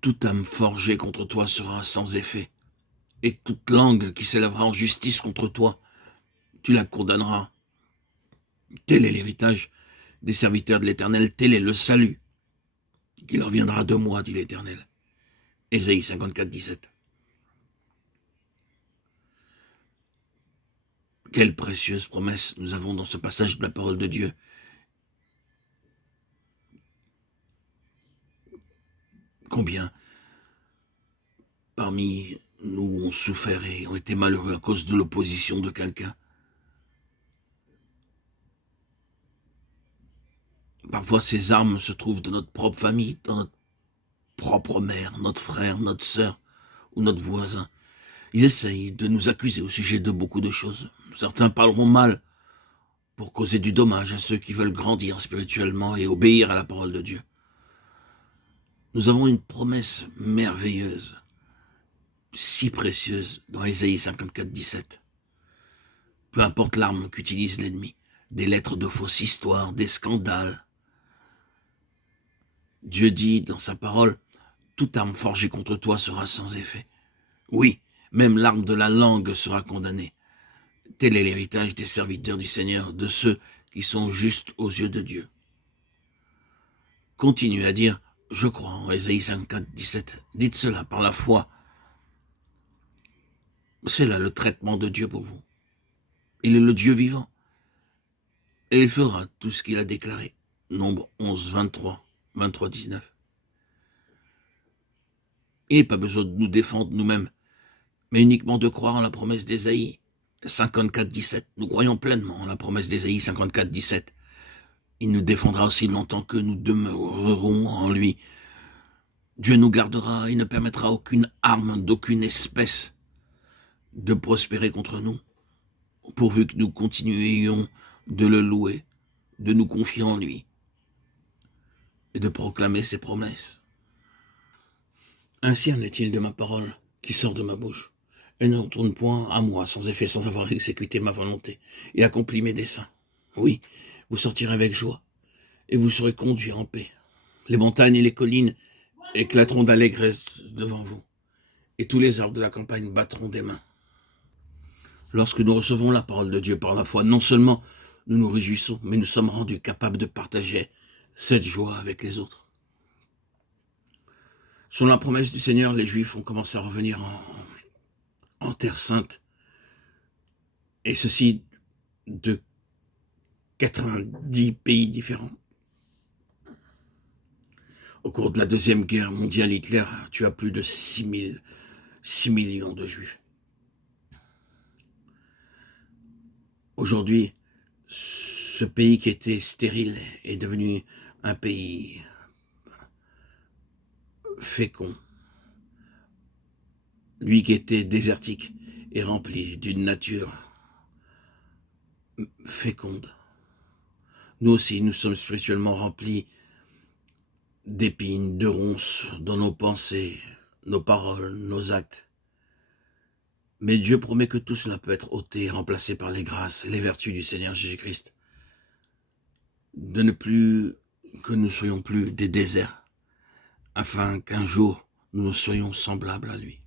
Toute âme forgée contre toi sera sans effet, et toute langue qui s'élèvera en justice contre toi, tu la condamneras. Tel est l'héritage des serviteurs de l'Éternel, tel est le salut qui leur viendra de moi, dit l'Éternel. Ésaïe 54, 17. Quelle précieuse promesse nous avons dans ce passage de la parole de Dieu. Combien parmi nous ont souffert et ont été malheureux à cause de l'opposition de quelqu'un. Parfois, ces armes se trouvent dans notre propre famille, dans notre propre mère, notre frère, notre sœur ou notre voisin. Ils essayent de nous accuser au sujet de beaucoup de choses. Certains parleront mal pour causer du dommage à ceux qui veulent grandir spirituellement et obéir à la parole de Dieu. Nous avons une promesse merveilleuse, si précieuse, dans Ésaïe 54, 17. Peu importe l'arme qu'utilise l'ennemi, des lettres de fausse histoire, des scandales. Dieu dit dans sa parole, toute arme forgée contre toi sera sans effet. Oui, même l'arme de la langue sera condamnée. Tel est l'héritage des serviteurs du Seigneur, de ceux qui sont justes aux yeux de Dieu. Continuez à dire, je crois en Ésaïe 54, 17. Dites cela par la foi. C'est là le traitement de Dieu pour vous. Il est le Dieu vivant. Et il fera tout ce qu'il a déclaré. Nombre 11, 23, 23, 19. Il n'est pas besoin de nous défendre nous-mêmes, mais uniquement de croire en la promesse d'Ésaïe 54, 17. Nous croyons pleinement en la promesse d'Ésaïe 54, 17. Il nous défendra aussi longtemps que nous demeurerons en lui. Dieu nous gardera, il ne permettra aucune arme d'aucune espèce de prospérer contre nous, pourvu que nous continuions de le louer, de nous confier en lui et de proclamer ses promesses. Ainsi en est-il de ma parole qui sort de ma bouche. Elle ne retourne point à moi sans effet, sans avoir exécuté ma volonté et accompli mes desseins. Oui, vous sortirez avec joie et vous serez conduits en paix. Les montagnes et les collines éclateront d'allégresse devant vous et tous les arbres de la campagne battront des mains. Lorsque nous recevons la parole de Dieu par la foi, non seulement nous nous réjouissons, mais nous sommes rendus capables de partager cette joie avec les autres. Selon la promesse du Seigneur, les Juifs ont commencé à revenir en Terre Sainte, et ceci de 90 pays différents. Au cours de la Deuxième Guerre mondiale, Hitler tua plus de 6 millions de Juifs. Aujourd'hui, ce pays qui était stérile est devenu un pays fécond. Lui qui était désertique est rempli d'une nature féconde. Nous aussi, nous sommes spirituellement remplis d'épines, de ronces dans nos pensées, nos paroles, nos actes. Mais Dieu promet que tout cela peut être ôté et remplacé par les grâces et les vertus du Seigneur Jésus-Christ. Que nous ne soyons plus des déserts, afin qu'un jour nous soyons semblables à lui.